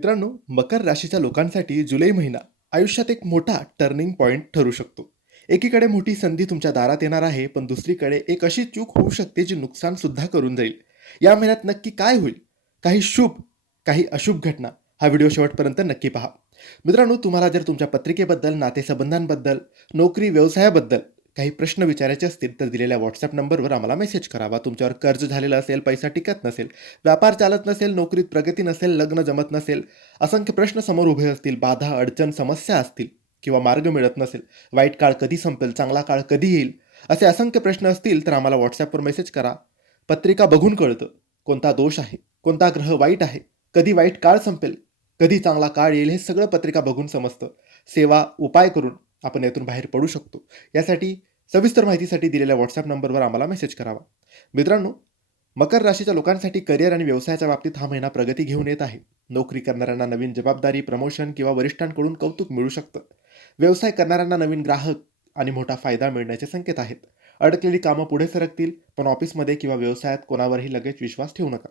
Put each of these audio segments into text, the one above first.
मित्रांनो, मकर राशीच्या लोकांसाठी जुलै महिना आयुष्यात एक मोठा टर्निंग पॉइंट ठरू शकतो. एकीकडे मोठी संधी तुमच्या दारात येणार आहे, पण दुसरीकडे एक अशी चूक होऊ शकते जी नुकसान सुद्धा करून जाईल. या महिन्यात नक्की काय होईल? काही शुभ, काही अशुभ घटना. हा व्हिडिओ शेवटपर्यंत नक्की पहा. मित्रांनो, तुम्हाला जर तुमच्या पत्रिकेबद्दल, नातेसंबंधांबद्दल, नोकरी, व्यवसायाबद्दल काही प्रश्न विचारायचे असतील तर दिलेल्या व्हॉट्सअप नंबरवर आम्हाला मेसेज करावा. तुमच्यावर कर्ज झालेलं असेल, पैसा टिकत नसेल, व्यापार चालत नसेल, नोकरीत प्रगती नसेल, लग्न जमत नसेल, असंख्य प्रश्न समोर उभे असतील, बाधा, अडचण, समस्या असतील किंवा मार्ग मिळत नसेल, वाईट काळ कधी संपेल, चांगला काळ कधी येईल, असे असंख्य प्रश्न असतील तर आम्हाला व्हॉट्सॲपवर मेसेज करा. पत्रिका बघून कळतं कोणता दोष आहे, कोणता ग्रह वाईट आहे, कधी वाईट काळ संपेल, कधी चांगला काळ येईल, हे सगळं पत्रिका बघून समजतं. सेवा, उपाय करून आपण यातून बाहेर पडू शकतो. यासाठी सविस्तर माहितीसाठी दिलेल्या व्हॉट्सॲप नंबरवर आम्हाला मेसेज करावा. मित्रांनो, मकर राशीच्या लोकांसाठी करिअर आणि व्यवसायाच्या बाबतीत हा महिना प्रगती घेऊन येत आहे. नोकरी करणाऱ्यांना नवीन जबाबदारी, प्रमोशन किंवा वरिष्ठांकडून कौतुक मिळू शकतं. व्यवसाय करणाऱ्यांना नवीन ग्राहक आणि मोठा फायदा मिळण्याचे संकेत आहेत. अडकलेली कामं पुढे सरकतील, पण ऑफिसमध्ये किंवा व्यवसायात कोणावरही लगेच विश्वास ठेवू नका.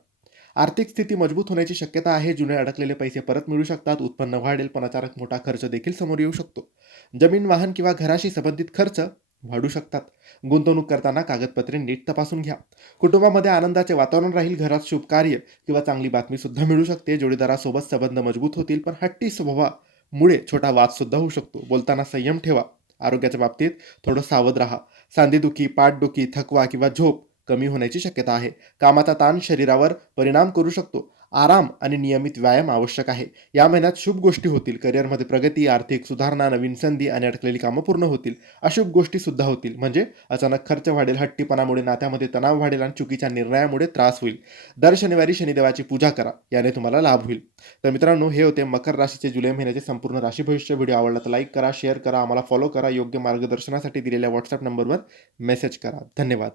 आर्थिक स्थिती मजबूत होण्याची शक्यता आहे. जुने अडकलेले पैसे परत मिळू शकतात. उत्पन्न वाढेल, पण अचानक मोठा खर्च देखील समोर येऊ शकतो. जमीन, वाहन किंवा घराशी संबंधित खर्च वाढू शकतात. गुंतवणूक करताना कागदपत्रे नीट तपासून घ्या. कुटुंबामध्ये आनंदाचे वातावरण राहील. घरात शुभ कार्य किंवा चांगली बातमी सुद्धा मिळू शकते. जोडीदारासोबत संबंध मजबूत होतील, पण हट्टी स्वभावामुळे छोटा वाद सुद्धा होऊ शकतो. बोलताना संयम ठेवा. आरोग्याच्या बाबतीत थोडं सावध राहा. सांधेदुखी, पाठदुखी, थकवा किंवा झोप कमी होण्याची शक्यता आहे. कामाचा ताण शरीरावर परिणाम करू शकतो. आराम आणि नियमित व्यायाम आवश्यक आहे. या महिन्यात शुभ गोष्टी होतील. करिअरमध्ये प्रगती, आर्थिक सुधारणा, नवीन संधी आणि अडकलेली कामं पूर्ण होतील. अशुभ गोष्टी सुद्धा होतील, म्हणजे अचानक खर्च वाढेल, हट्टीपणामुळे नात्यामध्ये तणाव वाढेल आणि चुकीच्या निर्णयामुळे त्रास होईल. दर शनिवारी शनिदेवाची पूजा करा, याने तुम्हाला लाभ होईल. तर मित्रांनो, हे होते मकर राशीचे जुलै महिन्याचे संपूर्ण राशी भविष्य. व्हिडिओ आवडला तर लाईक करा, शेअर करा, आम्हाला फॉलो करा. योग्य मार्गदर्शनासाठी दिलेल्या व्हॉट्सअप नंबरवर मेसेज करा. धन्यवाद.